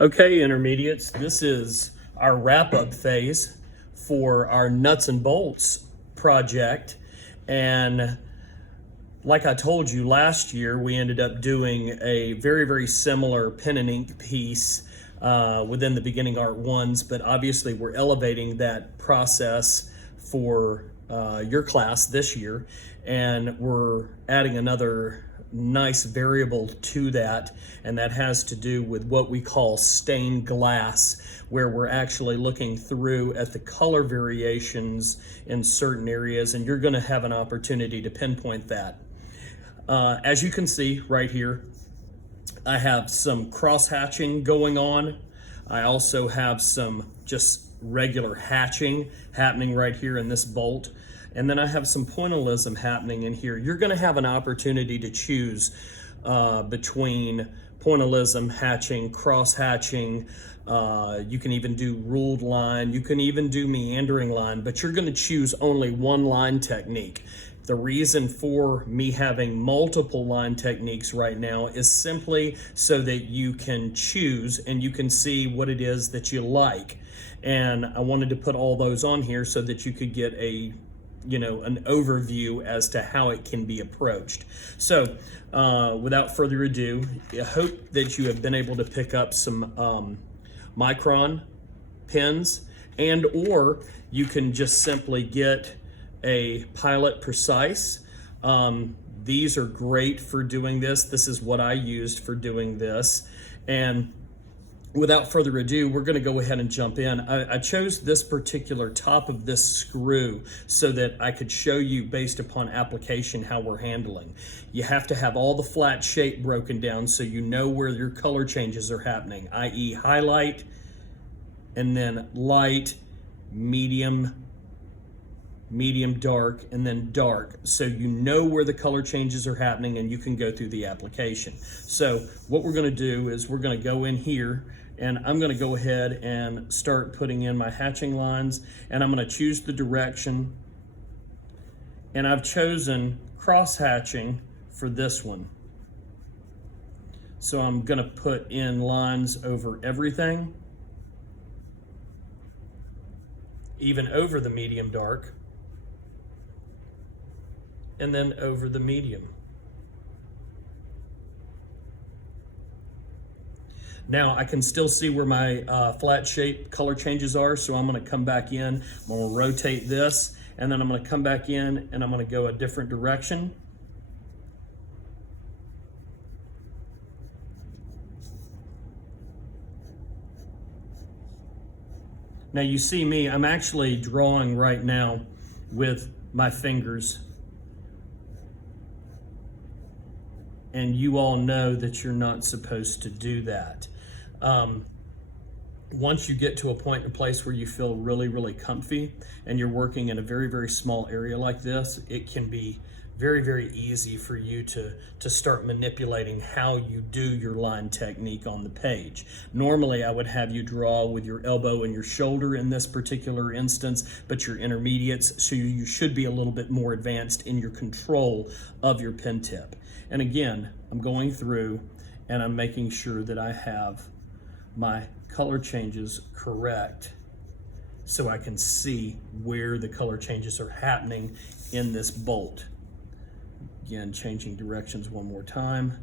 Okay, intermediates, this is our wrap-up phase for our nuts and bolts project. And like I told you last year, we ended up doing a very, very similar pen and ink piece within the beginning art ones, but obviously we're elevating that process for your class this year, and we're adding another nice variable to that, and that has to do with what we call stained glass, where we're actually looking through at the color variations in certain areas, and you're going to have an opportunity to pinpoint that. As you can see right here, I have some cross hatching going on. I also have some just regular hatching happening right here in this bolt. And then I have some pointillism happening in here. You're gonna have an opportunity to choose between pointillism, hatching, cross hatching. You can even do ruled line. You can even do meandering line, but you're gonna choose only one line technique. The reason for me having multiple line techniques right now is simply so that you can choose and you can see what it is that you like. And I wanted to put all those on here so that you could get an overview as to how it can be approached. So without further ado, I hope that you have been able to pick up some Micron pens, and or you can just simply get a Pilot Precise. These are great for doing this. This is what I used for doing this. And without further ado, we're going to go ahead and jump in. I chose this particular top of this screw so that I could show you based upon application how we're handling. You have to have all the flat shape broken down so you know where your color changes are happening, i.e. highlight, and then light, medium dark, and then dark, so you know where the color changes are happening and you can go through the application. So what we're going to do is we're going to go in here, and I'm going to go ahead and start putting in my hatching lines, and I'm going to choose the direction, and I've chosen cross hatching for this one. So I'm going to put in lines over everything, even over the medium dark, and then over the medium. Now I can still see where my flat shape color changes are, so I'm going to come back in, I'm going to rotate this, and then I'm going to come back in and I'm going to go a different direction. Now you see me, I'm actually drawing right now with my fingers. And you all know that you're not supposed to do that. Once you get to a point in a place where you feel really, really comfy and you're working in a very, very small area like this, it can be very, very easy for you to start manipulating how you do your line technique on the page. Normally, I would have you draw with your elbow and your shoulder in this particular instance, but you're intermediates, so you should be a little bit more advanced in your control of your pen tip. And again, I'm going through and I'm making sure that I have my color changes correct so I can see where the color changes are happening in this bolt. Again, changing directions one more time.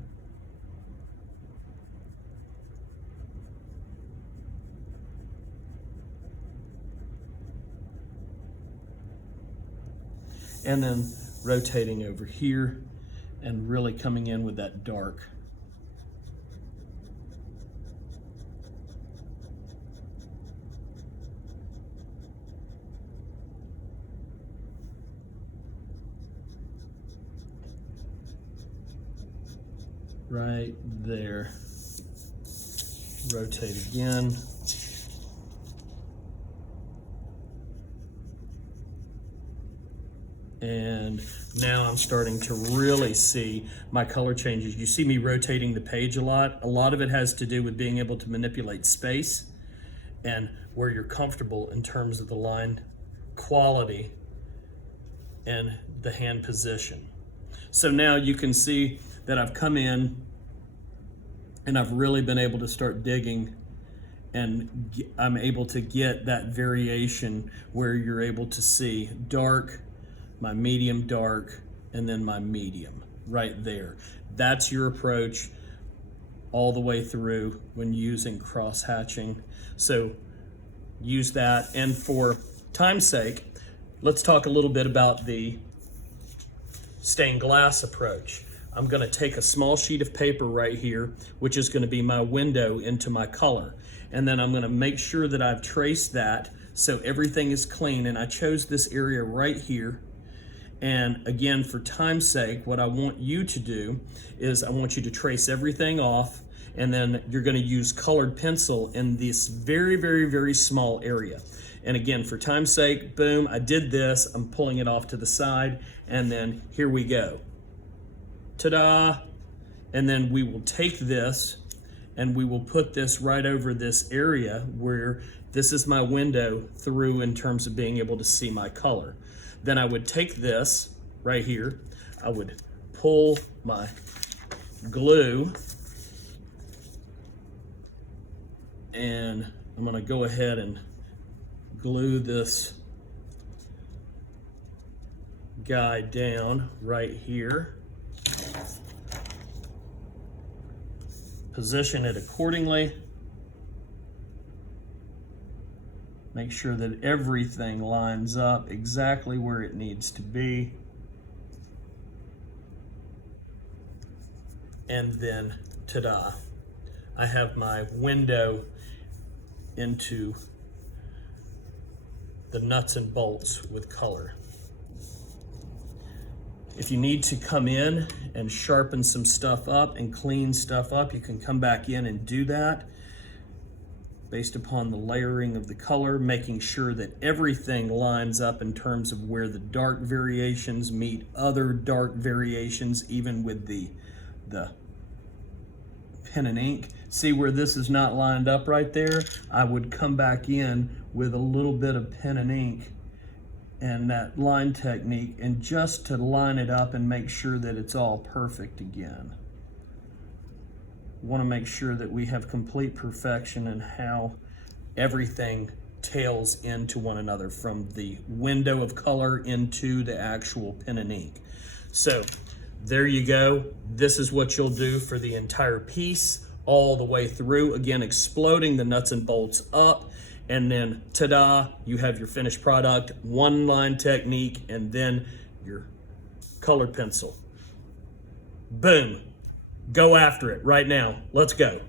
And then rotating over here and really coming in with that dark. Right there. Rotate again. And now I'm starting to really see my color changes. You see me rotating the page a lot. A lot of it has to do with being able to manipulate space and where you're comfortable in terms of the line quality and the hand position. So now you can see that I've come in and I've really been able to start digging and I'm able to get that variation where you're able to see dark, my medium dark, and then my medium right there. That's your approach all the way through when using cross hatching. So use that. And for time's sake, let's talk a little bit about the stained glass approach. I'm going to take a small sheet of paper right here, which is going to be my window into my color. And then I'm going to make sure that I've traced that so everything is clean. And I chose this area right here. And again, for time's sake, what I want you to do is I want you to trace everything off, and then you're going to use colored pencil in this very, very, very small area. And again, for time's sake, boom, I did this. I'm pulling it off to the side, and then here we go. Ta-da! And then we will take this and we will put this right over this area where this is my window through in terms of being able to see my color. Then I would take this right here, I would pull my glue, and I'm going to go ahead and glue this guy down right here. Position it accordingly. Make sure that everything lines up exactly where it needs to be. And then, ta-da, I have my window into the nuts and bolts with color. If you need to come in and sharpen some stuff up and clean stuff up, you can come back in and do that based upon the layering of the color, making sure that everything lines up in terms of where the dark variations meet other dark variations, even with the pen and ink. See where this is not lined up right there? I would come back in with a little bit of pen and ink and that line technique, and just to line it up and make sure that it's all perfect again. We want to make sure that we have complete perfection in how everything tails into one another, from the window of color into the actual pen and ink. So there you go. This is what you'll do for the entire piece all the way through. Again, exploding the nuts and bolts up, and then ta-da, you have your finished product, one line technique, and then your colored pencil. Boom. Go after it right now. Let's go.